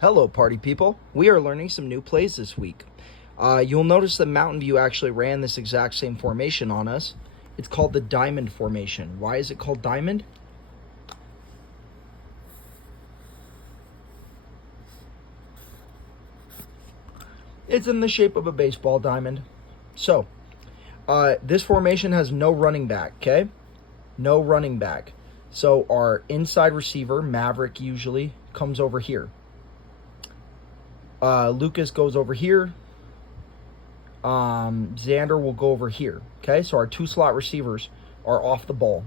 Hello, party people. We are learning some new plays this week. You'll notice that Mountain View actually ran this exact same formation on us. It's called the diamond formation. Why is it called diamond? It's in the shape of a baseball diamond. So, this formation has no running back, okay? No running back. So our inside receiver, Maverick, usually comes over here. Lucas goes over here. Xander will go over here. Okay, so our two slot receivers are off the ball.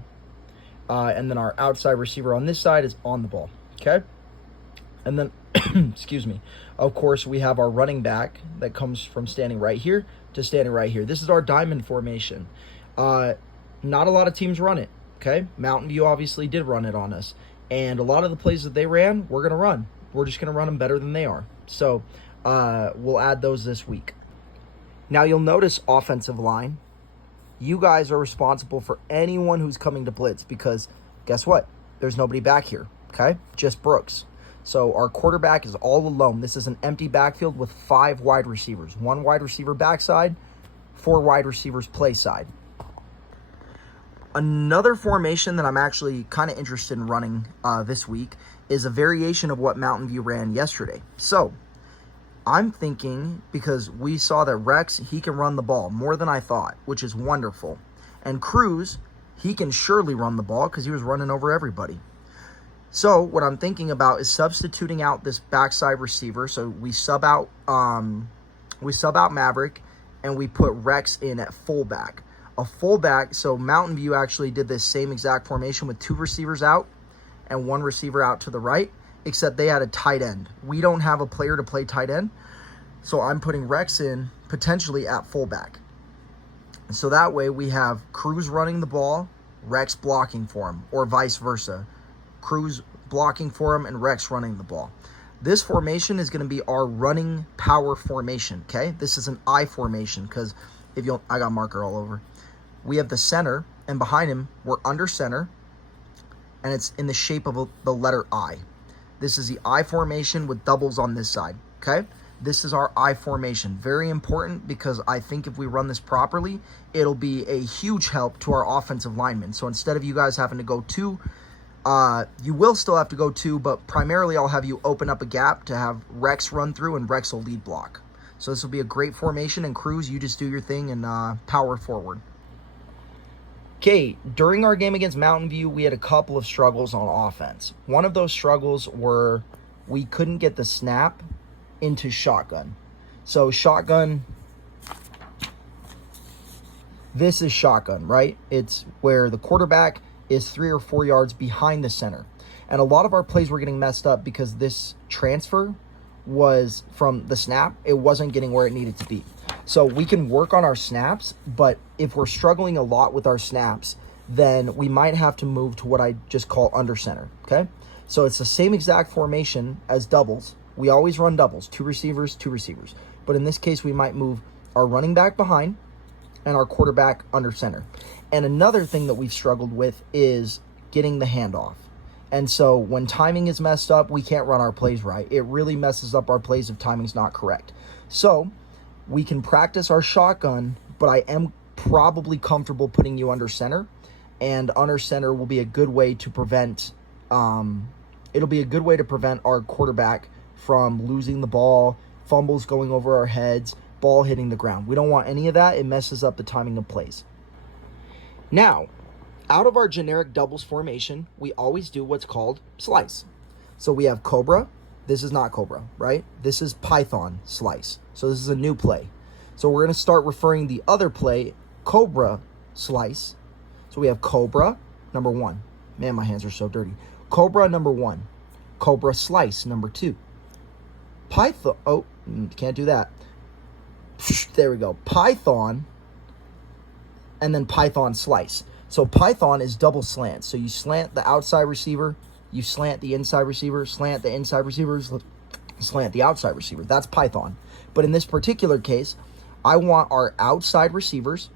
And then our outside receiver on this side is on the ball. Okay? And then, excuse me, of course, we have our running back that comes from standing right here to standing right here. This is our diamond formation. Not a lot of teams run it. Okay? Mountain View obviously did run it on us. And a lot of the plays that they ran, we're going to run. We're just going to run them better than they are. So we'll add those this week. Now you'll notice offensive line. You guys are responsible for anyone who's coming to blitz because guess what? There's nobody back here, okay? Just Brooks. So our quarterback is all alone. This is an empty backfield with 5 wide receivers. 1 wide receiver backside, 4 wide receivers play side. Another formation that I'm actually kind of interested in running this week is a variation of what Mountain View ran yesterday. So I'm thinking, because we saw that Rex, he can run the ball more than I thought, which is wonderful. And Cruz, he can surely run the ball because he was running over everybody. So what I'm thinking about is substituting out this backside receiver. So we sub out Maverick, and we put Rex in at fullback. A fullback, so Mountain View actually did this same exact formation with 2 receivers out and 1 receiver out to the right, except they had a tight end. We don't have a player to play tight end, so I'm putting Rex in potentially at fullback. So that way we have Cruz running the ball, Rex blocking for him, or vice versa. Cruz blocking for him and Rex running the ball. This formation is going to be our running power formation, okay? This is an I formation because I got marker all over. We have the center, and behind him, we're under center, and it's in the shape of the letter I. This is the I formation with doubles on this side, okay? This is our I formation. Very important because I think if we run this properly, it'll be a huge help to our offensive linemen. So instead of you guys having to go 2, you will still have to go 2, but primarily I'll have you open up a gap to have Rex run through, and Rex will lead block. So this will be a great formation, and Cruz, you just do your thing and power forward. Okay, during our game against Mountain View, we had a couple of struggles on offense. One of those struggles were we couldn't get the snap into shotgun. So shotgun, this is shotgun, right? It's where the quarterback is 3 or 4 yards behind the center. And a lot of our plays were getting messed up because this transfer was from the snap. It wasn't getting where it needed to be. So we can work on our snaps, but if we're struggling a lot with our snaps, then we might have to move to what I just call under center, okay? So it's the same exact formation as doubles. We always run doubles, 2 receivers, 2 receivers. But in this case, we might move our running back behind and our quarterback under center. And another thing that we've struggled with is getting the handoff. And so when timing is messed up, we can't run our plays right. It really messes up our plays if timing's not correct. So we can practice our shotgun, but I am probably comfortable putting you under center. And under center will be a good way to prevent, it'll be a good way to prevent our quarterback from losing the ball, fumbles going over our heads, ball hitting the ground. We don't want any of that. It messes up the timing of plays. Now, out of our generic doubles formation, we always do what's called slice. So we have Cobra. This is not Cobra, right? This is Python slice. So this is a new play. So we're going to start referring the other play Cobra slice. So we have Cobra number 1. Man, my hands are so dirty. Cobra number 1. Cobra slice number 2. Python. Oh, can't do that. There we go. Python and then Python slice. So Python is double slant. So you slant the outside receiver, you slant the inside receiver, slant the inside receivers, slant the outside receiver. That's Python. But in this particular case, I want our inside receivers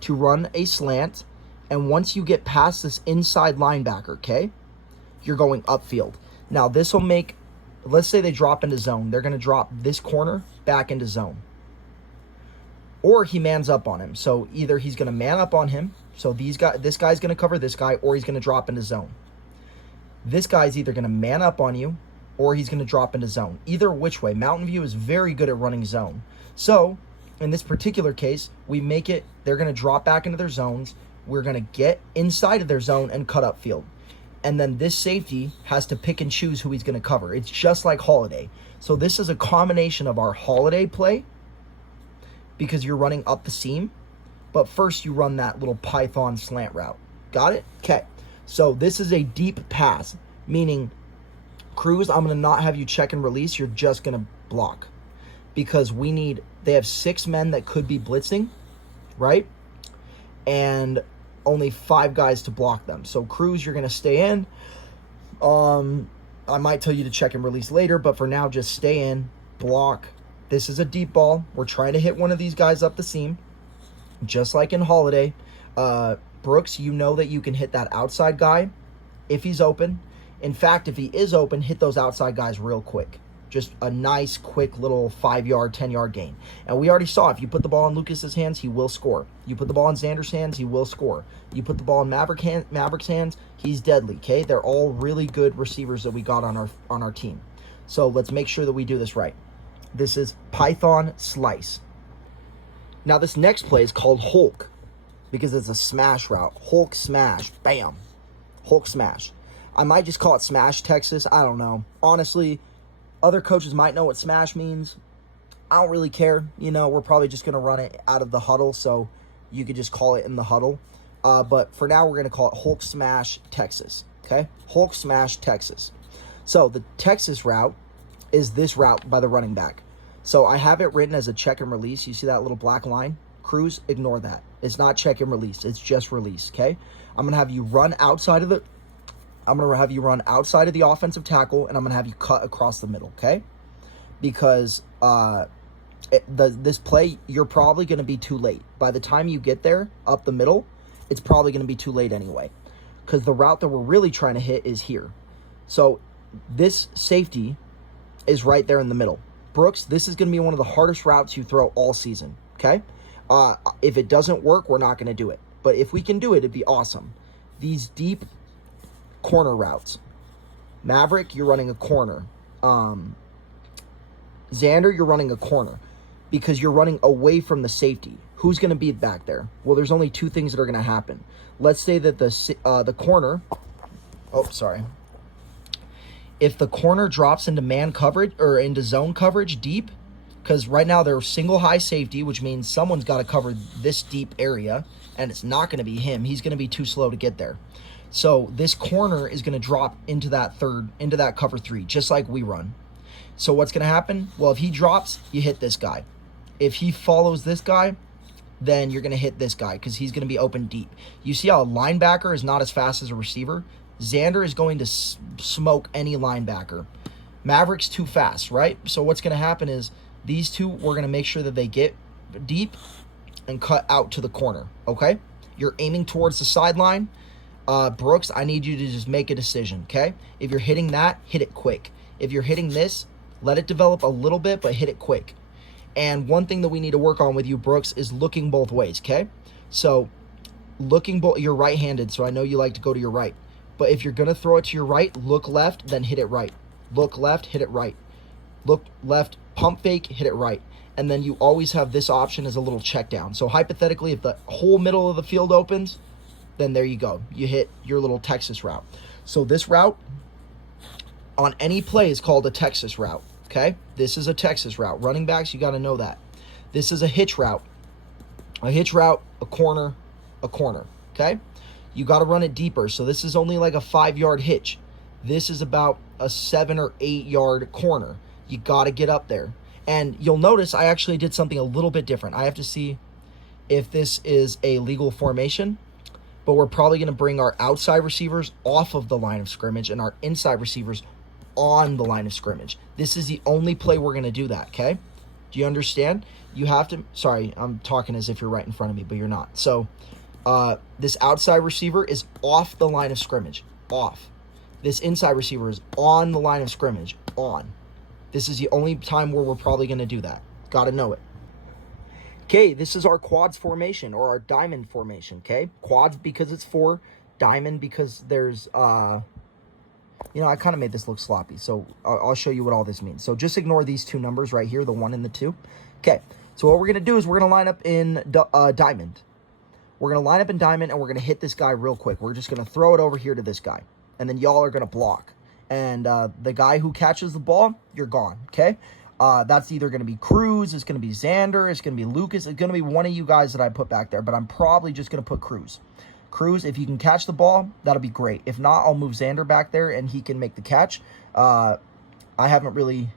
to run a slant. And once you get past this inside linebacker, okay, you're going upfield. Now this will make, let's say they drop into zone. They're going to drop this corner back into zone. Or he mans up on him. So either he's going to man up on him. So this guy's going to cover this guy, or he's going to drop into zone. This guy's either going to man up on you, or he's going to drop into zone. Either which way, Mountain View is very good at running zone. So in this particular case, we make it, they're going to drop back into their zones. We're going to get inside of their zone and cut up field. And then this safety has to pick and choose who he's going to cover. It's just like Holiday. So this is a combination of our Holiday play, because you're running up the seam, but first you run that little Python slant route. Got it? Okay. So this is a deep pass, meaning Cruz, I'm going to not have you check and release. You're just going to block, because they have 6 men that could be blitzing, right? And only 5 guys to block them. So Cruz, you're going to stay in. I might tell you to check and release later, but for now, just stay in, block. This is a deep ball. We're trying to hit one of these guys up the seam, just like in Holiday. Brooks, you know that you can hit that outside guy if he's open. In fact, if he is open, hit those outside guys real quick. Just a nice, quick little 5-yard, 10-yard gain. And we already saw, if you put the ball in Lucas's hands, he will score. You put the ball in Xander's hands, he will score. You put the ball in Maverick's hands, he's deadly, okay? They're all really good receivers that we got on our team. So let's make sure that we do this right. This is Python Slice. Now this next play is called Hulk, because it's a smash route. Hulk smash, bam. Hulk smash. I might just call it Smash Texas. I don't know. Honestly, other coaches might know what smash means. I don't really care. You know, we're probably just going to run it out of the huddle, so you could just call it in the huddle. But for now, we're going to call it Hulk Smash Texas. Okay? Hulk Smash Texas. So the Texas route is this route by the running back. So I have it written as a check and release. You see that little black line? Cruz, ignore that. It's not check and release. It's just release, okay? I'm going to have you run outside of the offensive tackle, and I'm going to have you cut across the middle, okay? Because this play, you're probably going to be too late. By the time you get there, up the middle, it's probably going to be too late anyway, because the route that we're really trying to hit is here. So this safety is right there in the middle. Brooks, this is going to be one of the hardest routes you throw all season, okay? If it doesn't work, we're not going to do it. But if we can do it, it'd be awesome. These deep corner routes. Maverick, you're running a corner. Xander, you're running a corner, because you're running away from the safety. Who's going to be back there? Well, there's only 2 things that are going to happen. Let's say that the corner... Oh, sorry. If the corner drops into man coverage or into zone coverage deep, because right now they're single high safety, which means someone's got to cover this deep area, and it's not going to be him. He's going to be too slow to get there. So this corner is going to drop into that cover 3, just like we run. So what's going to happen? Well, if he drops, you hit this guy. If he follows this guy, then you're going to hit this guy, because he's going to be open deep. You see how a linebacker is not as fast as a receiver? Xander is going to smoke any linebacker. Maverick's too fast, right? So what's going to happen is these two, we're going to make sure that they get deep and cut out to the corner, okay? You're aiming towards the sideline. Brooks, I need you to just make a decision, okay? If you're hitting that, hit it quick. If you're hitting this, let it develop a little bit, but hit it quick. And one thing that we need to work on with you, Brooks, is looking both ways, okay? So you're right-handed, so I know you like to go to your right. But if you're going to throw it to your right, look left, then hit it right. Look left, hit it right. Look left, pump fake, hit it right. And then you always have this option as a little check down. So hypothetically, if the whole middle of the field opens, then there you go. You hit your little Texas route. So this route on any play is called a Texas route, okay? This is a Texas route. Running backs, you got to know that. This is a hitch route. A hitch route, a corner, okay? You got to run it deeper. So this is only like a 5-yard hitch. This is about a 7 or 8 yard corner. You got to get up there. And you'll notice I actually did something a little bit different. I have to see if this is a legal formation, but we're probably going to bring our outside receivers off of the line of scrimmage and our inside receivers on the line of scrimmage. This is the only play we're going to do that, okay? Do you understand? You have to, sorry, I'm talking as if you're right in front of me, but you're not. So this outside receiver is off the line of scrimmage, off. This inside receiver is on the line of scrimmage. On. This is the only time where we're probably going to do that. Got to know it. Okay, this is our quads formation or our diamond formation, okay? Quads because it's 4, diamond because there's, I kind of made this look sloppy, so I'll show you what all this means. So just ignore these 2 numbers right here, the 1 and the 2. Okay, so what we're going to do is we're going to line up in diamond. We're going to line up in diamond, and we're going to hit this guy real quick. We're just going to throw it over here to this guy, and then y'all are going to block. And the guy who catches the ball, you're gone, okay? That's either going to be Cruz, it's going to be Xander, it's going to be Lucas. It's going to be one of you guys that I put back there, but I'm probably just going to put Cruz. Cruz, if you can catch the ball, that'll be great. If not, I'll move Xander back there, and he can make the catch. I haven't really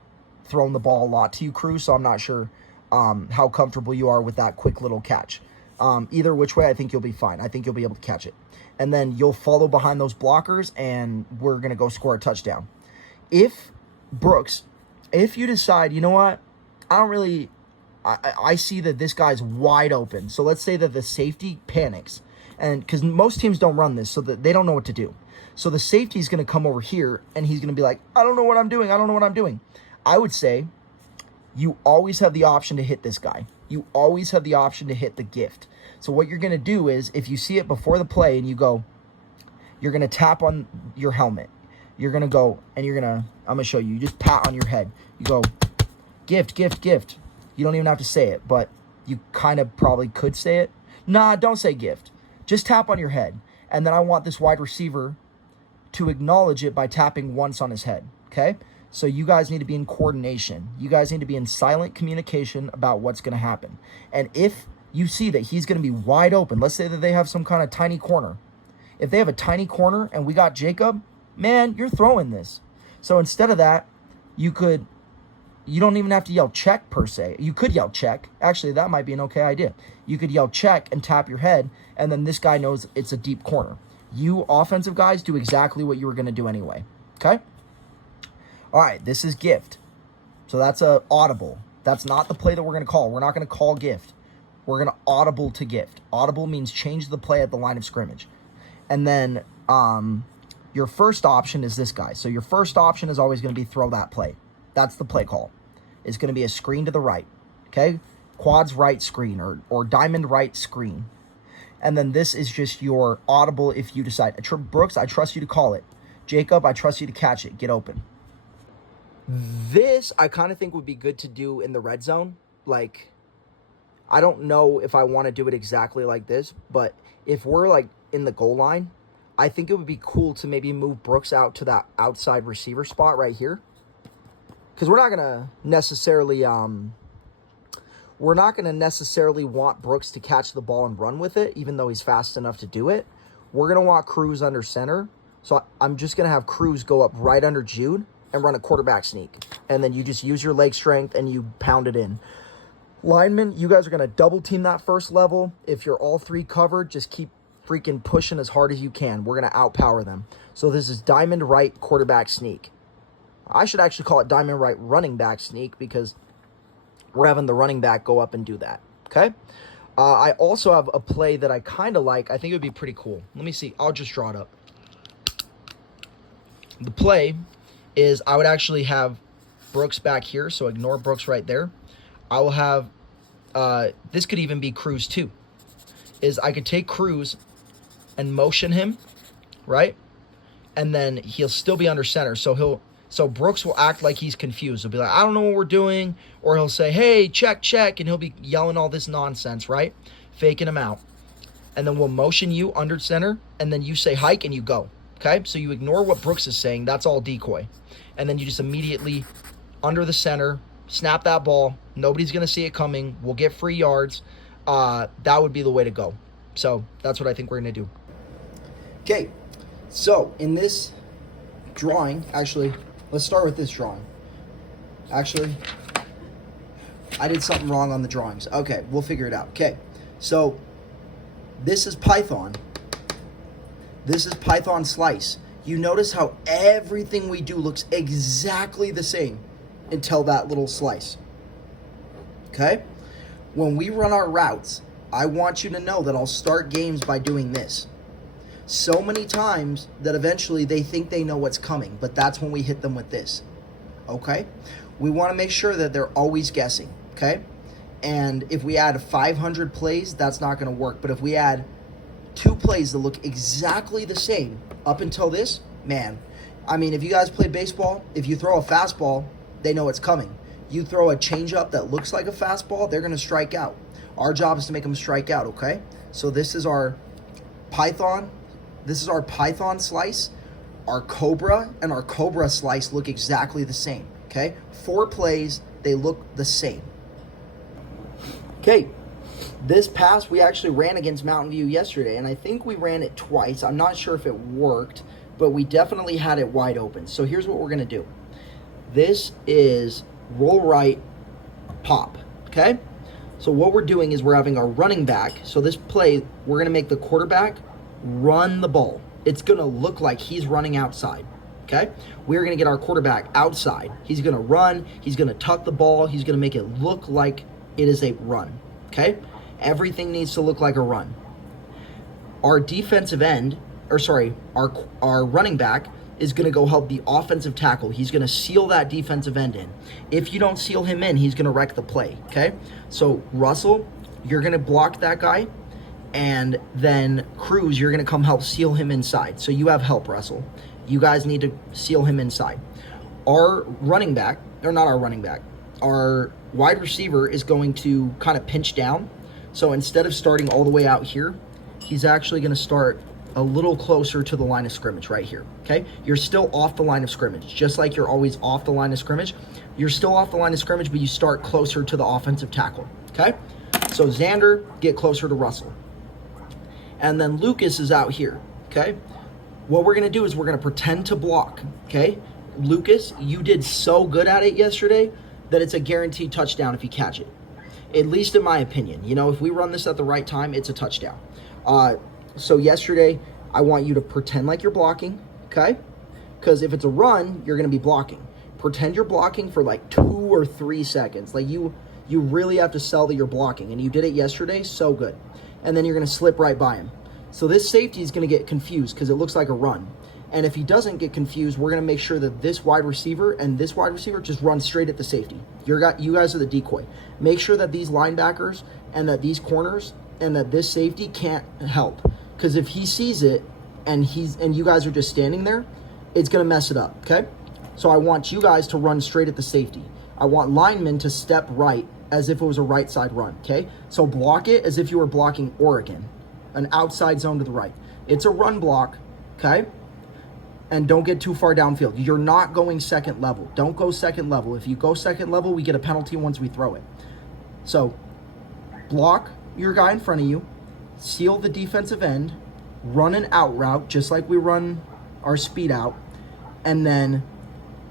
thrown the ball a lot to you, Cruz, so I'm not sure how comfortable you are with that quick little catch. Either which way, I think you'll be fine. I think you'll be able to catch it. And then you'll follow behind those blockers, and we're going to go score a touchdown. If Brooks... If you decide, you know what, I see that this guy's wide open. So let's say that the safety panics. And because most teams don't run this, so that they don't know what to do. So the safety is going to come over here, and he's going to be like, I don't know what I'm doing. I don't know what I'm doing. I would say you always have the option to hit this guy. You always have the option to hit the gift. So what you're going to do is, if you see it before the play and you go, you're going to tap on your helmet. You're going to go, and I'm going to show you. You just pat on your head. You go, gift, gift, gift. You don't even have to say it, but you kind of probably could say it. Nah, don't say gift. Just tap on your head. And then I want this wide receiver to acknowledge it by tapping once on his head, okay? So you guys need to be in coordination. You guys need to be in silent communication about what's going to happen. And if you see that he's going to be wide open, let's say that they have some kind of tiny corner. If they have a tiny corner and we got Jacob, man, you're throwing this. So instead of that, you don't even have to yell check per se. You could yell check. Actually, that might be an okay idea. You could yell check and tap your head, and then this guy knows it's a deep corner. You offensive guys do exactly what you were going to do anyway. Okay? All right, this is gift. So that's a audible. That's not the play that we're going to call. We're not going to call gift. We're going to audible to gift. Audible means change the play at the line of scrimmage. And then your first option is this guy. So your first option is always going to be throw that play. That's the play call. It's going to be a screen to the right. Okay? Quads right screen or diamond right screen. And then this is just your audible if you decide. Brooks, I trust you to call it. Jacob, I trust you to catch it. Get open. This, I kind of think would be good to do in the red zone. Like, I don't know if I want to do it exactly like this, but if we're, like, in the goal line, I think it would be cool to maybe move Brooks out to that outside receiver spot right here. Because we're not going to necessarily want Brooks to catch the ball and run with it, even though he's fast enough to do it. We're going to want Cruz under center. So I'm just going to have Cruz go up right under Jude and run a quarterback sneak. And then you just use your leg strength and you pound it in. Linemen, you guys are going to double team that first level. If you're all three covered, just keep freaking pushing as hard as you can. We're going to outpower them. So this is diamond right quarterback sneak. I should actually call it diamond right running back sneak because we're having the running back go up and do that. Okay? I also have a play that I kind of like. I think it would be pretty cool. Let me see. I'll just draw it up. The play is I would actually have Brooks back here, so ignore Brooks right there. I will have, this could even be Cruz too, is I could take Cruz and motion him, right? And then he'll still be under center, so Brooks will act like he's confused. He'll be like, I don't know what we're doing, or he'll say, hey, check, check, and he'll be yelling all this nonsense, right? Faking him out. And then we'll motion you under center, and then you say hike, and you go. Okay, so you ignore what Brooks is saying. That's all decoy. And then you just immediately, under the center, snap that ball. Nobody's going to see it coming. We'll get free yards. That would be the way to go. So that's what I think we're going to do. Okay, so in this drawing, actually, let's start with this drawing. Actually, I did something wrong on the drawings. Okay, we'll figure it out. Okay, so this is Python. This is Python Slice. You notice how everything we do looks exactly the same until that little slice. Okay? When we run our routes, I want you to know that I'll start games by doing this. so many times that eventually they think they know what's coming, but that's when we hit them with this, okay? We want to make sure that they're always guessing, okay? And if we add 500 plays, that's not going to work. But if we add 2 plays that look exactly the same up until this, man, I mean, if you guys play baseball, if you throw a fastball, they know it's coming. You throw a changeup that looks like a fastball, they're going to strike out. Our job is to make them strike out, okay? So this is our Python. This is our Python slice. Our Cobra and our Cobra slice look exactly the same, okay? 4 plays, they look the same. Okay, this pass we actually ran against Mountain View yesterday, and I think we ran it twice. I'm not sure if it worked, but we definitely had it wide open. So here's what we're going to do. This is roll right, pop, okay? So what we're doing is we're having our running back. So this play, we're going to make the quarterback run the ball. It's going to look like he's running outside, okay? We're going to get our quarterback outside. He's going to run. He's going to tuck the ball. He's going to make it look like it is a run, okay? Everything needs to look like a run. Our defensive end, or sorry, our running back is going to go help the offensive tackle. He's going to seal that defensive end in. If you don't seal him in, he's going to wreck the play, okay? So, Russell, you're going to block that guy, and then Cruz, you're going to come help seal him inside. So you have help, Russell. You guys need to seal him inside. Our running back, or not our running back, our wide receiver is going to kind of pinch down. So instead of starting all the way out here, he's actually going to start a little closer to the line of scrimmage right here, okay? You're still off the line of scrimmage, just like you're always off the line of scrimmage. You're still off the line of scrimmage, but you start closer to the offensive tackle, okay? So Xander, get closer to Russell. And then Lucas is out here, okay? What we're going to do is we're going to pretend to block, okay? Lucas, you did so good at it yesterday that it's a guaranteed touchdown if you catch it. At least in my opinion. You know, if we run this at the right time, it's a touchdown. So yesterday, I want you to pretend like you're blocking, okay? Because if it's a run, you're going to be blocking. Pretend you're blocking for like 2 or 3 seconds. Like you really have to sell that you're blocking. And you did it yesterday, so good. And then you're going to slip right by him. So this safety is going to get confused because it looks like a run. And if he doesn't get confused, we're going to make sure that this wide receiver and this wide receiver just run straight at the safety. You guys are the decoy. Make sure that these linebackers and that these corners and that this safety can't help. Because if he sees it and you guys are just standing there, it's going to mess it up, okay? So I want you guys to run straight at the safety. I want linemen to step right as if it was a right side run, okay? So block it as if you were blocking Oregon, an outside zone to the right. It's a run block, okay? And don't get too far downfield. You're not going second level. Don't go second level. If you go second level, we get a penalty once we throw it. So block your guy in front of you, seal the defensive end, run an out route just like we run our speed out, and then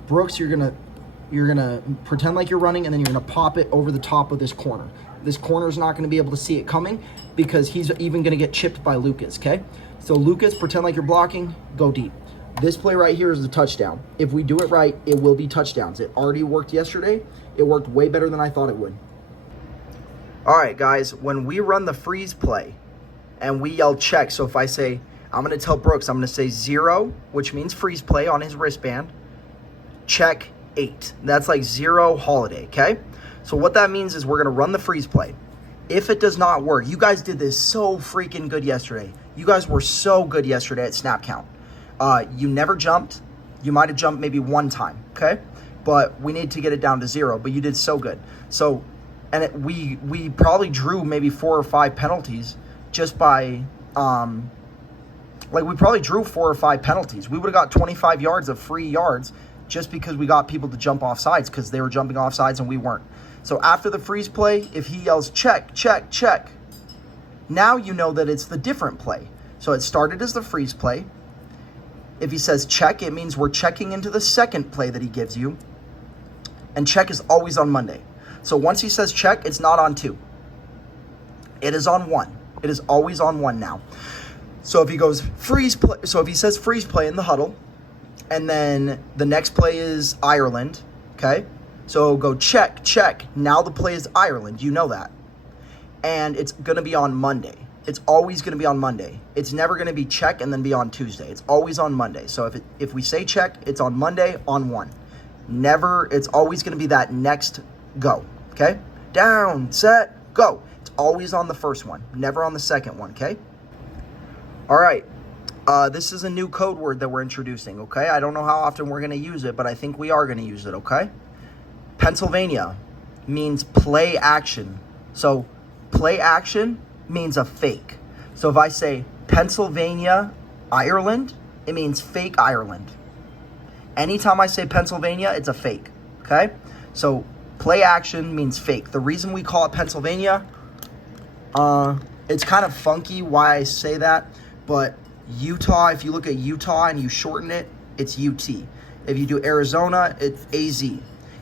Brooks, you're gonna pretend like you're running, and then you're gonna pop it over the top of this corner. This corner is not going to be able to see it coming because he's even going to get chipped by Lucas, okay? So Lucas, pretend like you're blocking, go deep. This play right here is a touchdown. If we do it right, it will be touchdowns. It already worked yesterday. It worked way better than I thought it would. All right, guys, when we run the freeze play and we yell check, so if I say, I'm going to tell Brooks, I'm going to say 0, which means freeze play on his wristband, check 8. That's like 0 holiday, okay? So what that means is we're going to run the freeze play. If it does not work, you guys did this so freaking good yesterday. You guys were so good yesterday at snap count. You never jumped. You might have jumped maybe 1 time, okay? But we need to get it down to 0, but you did so good. So, and we probably drew maybe 4 or 5 penalties just by, we probably drew 4 or 5 penalties. We would have got 25 yards of free yards just because we got people to jump off sides because they were jumping off sides and we weren't. So after the freeze play, if he yells check, check, check, now you know that it's the different play. So it started as the freeze play. If he says check, it means we're checking into the second play that he gives you. And check is always on Monday. So once he says check, it's not on 2. It is on 1. It is always on 1 now. So if he goes freeze play, so if he says freeze play in the huddle, and then the next play is Ireland, okay? So go check, check. Now the play is Ireland. You know that. And it's going to be on Monday. it's always going to be on Monday. It's never going to be check and then be on Tuesday. It's always on Monday. So if we say check, it's on Monday on 1. Never, it's always going to be that next go, okay? Down, set, go. It's always on the first one, never on the second one, okay? All right, this is a new code word that we're introducing, okay? I don't know how often we're going to use it, but I think we are going to use it, okay? Pennsylvania means play action. So play action means a fake. So if I say Pennsylvania, Ireland, it means fake Ireland. Anytime I say Pennsylvania, it's a fake, okay? So play action means fake. The reason we call it Pennsylvania, it's kind of funky why I say that, but Utah, if you look at Utah and you shorten it, it's UT. If you do Arizona, it's AZ.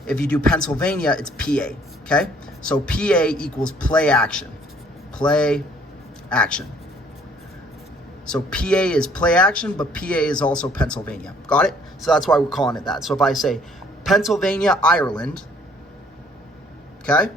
If you do Pennsylvania, it's PA, okay? So PA equals play action. Play action. So PA is play action, but PA is also Pennsylvania. Got it? So that's why we're calling it that. So if I say Pennsylvania, Ireland, okay?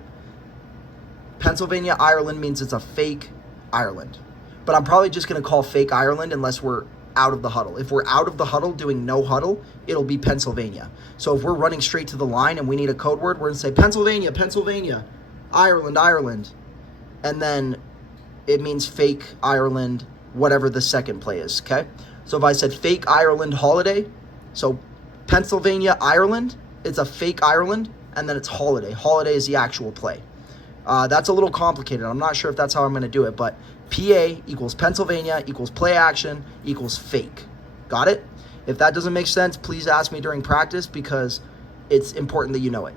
Pennsylvania, Ireland means it's a fake Ireland. But I'm probably just going to call fake Ireland unless we're out of the huddle. If we're out of the huddle doing no huddle, it'll be Pennsylvania. So if we're running straight to the line and we need a code word, we're going to say Pennsylvania, Pennsylvania, Ireland, Ireland. And then it means fake Ireland, whatever the second play is, okay? So if I said fake Ireland holiday, so Pennsylvania, Ireland, it's a fake Ireland, and then it's holiday. Holiday is the actual play. That's a little complicated. I'm not sure if that's how I'm going to do it, but PA equals Pennsylvania equals play action equals fake. Got it? If that doesn't make sense, please ask me during practice because it's important that you know it.